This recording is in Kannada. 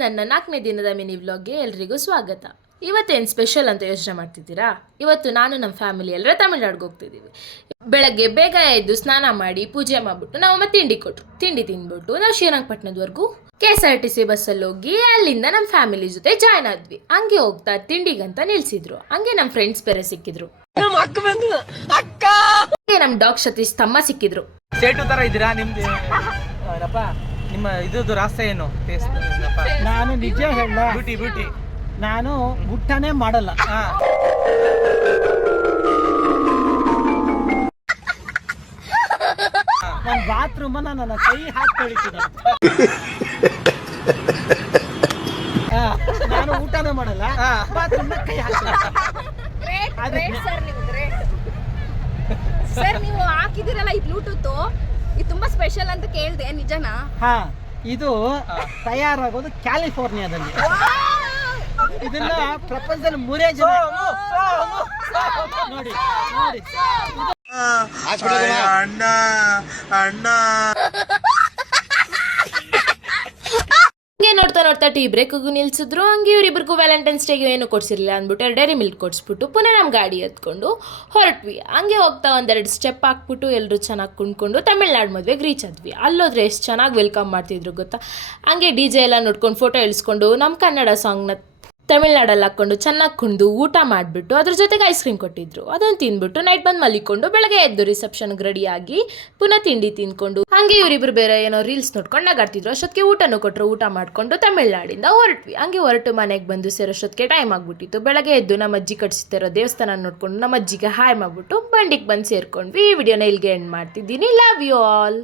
ನನ್ನ 4ನೇ ದಿನದ ಮಿನಿ ವ್ಲಾಗ್ಗೆ ಎಲ್ರಿಗೂ ಸ್ವಾಗತ. ಇವತ್ತೇನು ಸ್ಪೆಷಲ್ ಅಂತ ಯೋಚನೆ ಮಾಡ್ತಿದ್ದೀರಾ? ಇವತ್ತು ನಾನು ನಮ್ಮ ಫ್ಯಾಮಿಲಿ ಎಲ್ಲರ ತಮಿಳ್ನಾಡಿಗೆ ಹೋಗ್ತಿದ್ದೀವಿ. ಬೆಳಗ್ಗೆ ಬೇಗ ಎದ್ದು ಸ್ನಾನ ಮಾಡಿ ಪೂಜೆ ಮಾಡಿಬಿಟ್ಟು ನಾವು ತಿಂಡಿ ಕೊಟ್ಟರು. ತಿಂಡಿ ತಿಂದ್ಬಿಟ್ಟು ನಾವು ಶ್ರೀರಂಗಪಟ್ಟಣದವರೆಗೂ KSRTC ಬಸ್ಸಲ್ಲಿ ಹೋಗಿ ಅಲ್ಲಿಂದ ನಮ್ಮ ಫ್ಯಾಮಿಲಿ ಜೊತೆ ಜಾಯ್ನ್ ಆದ್ವಿ. ಹಂಗೆ ಹೋಗ್ತಾ ತಿಂಡಿಗಂತ ನಿಲ್ಸಿದ್ರು. ಹಂಗೆ ನಮ್ಮ ಫ್ರೆಂಡ್ಸ್ ಬೇರೆ ಸಿಕ್ಕಿದ್ರು. ನಮ್ಮ ಡಾಗ್ ಸತೀಶ್ ತಮ್ಮ ಸಿಕ್ಕಿದ್ರು. ಸೇಟು ತರ ಇದ್ದೀರಾ ನಿಮ್ದು ನಿಮ್ಮ ಇದ್ದು ರಾಸ್ತೆ ಏನು? ನಾನು ನಿಜ ಹೇಳ ಬ್ಯೂಟಿ ನಾನು ಊಟನೇ ಮಾಡಲ್ಲ. ನನ್ನ ಬಾತ್ರೂಮ್ ನನ್ನ ಕೈ ಹಾಕಿ ತೊಳಿತೀನಿ. ನಾನು ಊಟನೇ ಮಾಡಲ್ಲ, ಬಾತ್ರೂಮ್ ಕೈ ಹಾಕ್ತೀನಿ. ಸರ್ ನೀವು ಹಾಕಿದಿರಲ್ಲ ಈ ಬ್ಲೂಟೂತ್ ಇದು ತುಂಬಾ ಸ್ಪೆಷಲ್ ಅಂತ ಕೇಳಿದೆ, ನಿಜನಾ? ಇದು ತಯಾರಾಗೋದು ಕ್ಯಾಲಿಫೋರ್ನಿಯಾದಲ್ಲಿ. ಇದನ್ನ ಪ್ರಪಂಚದಲ್ಲಿ 3 ಜನ ನೋಡಿ ನೋಡಿ ಅಣ್ಣ ಹಂಗೆ ನೋಡ್ತಾ ನೋಡ್ತಾ ಟೀ ಬ್ರೇಕ್ಗೂ ನಿಲ್ಸಿದ್ರು. ಹಂಗೆ ಇವರಿಬ್ಬರಿಗೂ ವ್ಯಾಲೆಂಟೈನ್ಸ್ ಡೇಗೆ ಏನು ಕೊಡ್ಸಿರ್ಲಿಲ್ಲ ಅಂದ್ಬಿಟ್ಟು ಡೈರಿ ಮಿಲ್ಕ್ ಕೊಡಿಸ್ಬಿಟ್ಟು ಪುನಃ ನಮ್ಮ ಗಾಡಿ ಎತ್ಕೊಂಡು ಹೊರಟ್ವಿ. ಹಂಗೆ ಹೋಗ್ತಾ 1-2 ಸ್ಟೆಪ್ ಹಾಕ್ಬಿಟ್ಟು ಎಲ್ಲರೂ ಚೆನ್ನಾಗಿ ಕುಣ್ಕೊಂಡು ತಮಿಳ್ನಾಡು ಮದುವೆಗೆ ರೀಚ್ ಆದ್ವಿ. ಅಲ್ಲೋದ್ರೆ ಎಷ್ಟು ಚೆನ್ನಾಗಿ ವೆಲ್ಕಮ್ ಮಾಡ್ತಿದ್ರು ಗೊತ್ತಾ. ಹಂಗೆ DJ ಎಲ್ಲ ನೋಡ್ಕೊಂಡು ಫೋಟೋ ಇಳಿಸ್ಕೊಂಡು ನಮ್ಮ ಕನ್ನಡ ಸಾಂಗ್ನ ತಮಿಳ್ನಾಡಲ್ಲಿ ಹಾಕ್ಕೊಂಡು ಚೆನ್ನಾಗಿ ಕುಣಿದು ಊಟ ಮಾಡಿಬಿಟ್ಟು ಅದ್ರ ಜೊತೆಗೆ ಐಸ್ ಕ್ರೀಮ್ ಕೊಟ್ಟಿದ್ರು. ಅದನ್ನು ತಿಂದ್ಬಿಟ್ಟು ನೈಟ್ ಬಂದು ಮಲಿಕೊಂಡು ಬೆಳಗ್ಗೆ ಎದ್ದು ರಿಸೆಪ್ಷನ್ಗೆ ರೆಡಿಯಾಗಿ ಪುನಃ ತಿಂಡಿ ತಿಂದ್ಕೊಂಡು ಹಂಗೆ ಇವರಿಬ್ರು ಬೇರೆ ಏನೋ ರೀಲ್ಸ್ ನೋಡ್ಕೊಂಡು ನಗಾಡ್ತಿದ್ರು. ಅಷ್ಟೊತ್ತಿಗೆ ಊಟನೂ ಕೊಟ್ಟರು. ಊಟ ಮಾಡಿಕೊಂಡು ತಮಿಳ್ನಾಡಿಂದ ಹೊರಟ್ವಿ. ಹಂಗೆ ಹೊರಟು ಮನೆಗೆ ಬಂದು ಸೇರೋಷ್ಟೊತ್ತಿಗೆ ಟೈಮ್ ಆಗಿಬಿಟ್ಟಿತ್ತು. ಬೆಳಗ್ಗೆ ಎದ್ದು ನಮ್ಮ ಅಜ್ಜಿ ಕಟ್ಸಿತಿರೋ ದೇವಸ್ಥಾನ ನೋಡ್ಕೊಂಡು ನಮ್ಮ ಅಜ್ಜಿಗೆ ಹಾಯ್ ಮಾಡಿಬಿಟ್ಟು ಬಂಡಿಗೆ ಬಂದು ಸೇರ್ಕೊಂಡ್ವಿ. ಈ ವಿಡಿಯೋನ ಇಲ್ಲಿಗೆ ಎಂಡ್ ಮಾಡ್ತಿದ್ದೀನಿ. Love you all.